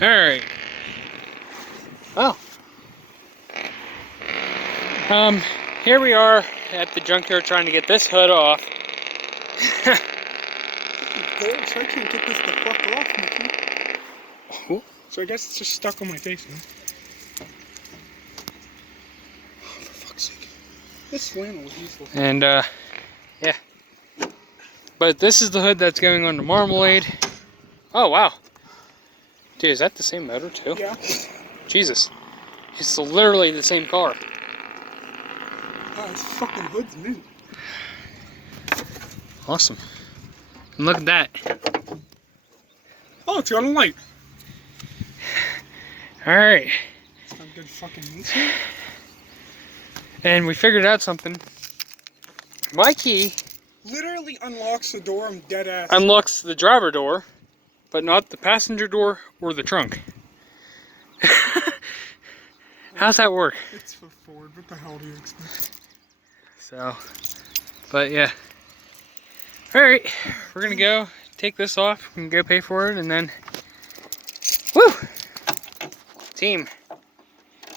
Alright. Well. Here we are at the junkyard trying to get this hood off. Gosh, I can't get this the fuck off, Mickey. Oh. So I guess it's just stuck on my face now. Oh, for fuck's sake. This flannel is useful. And, yeah. But this is the hood that's going on the Marmalade. Oh, wow. Dude, is that the same motor, too? Yeah. Jesus. It's literally the same car. Oh, this fucking hood's new. Awesome. And look at that. Oh, it's got a light. Alright. It's got good fucking neat here. And we figured out something. My key Literally unlocks the door. I'm dead ass. unlocks the driver door, but not the passenger door or the trunk. How's that work? It's for Ford. What the hell do you expect? So, but yeah. Alright, we're gonna go take this off. We can go pay for it and then, woo! Team.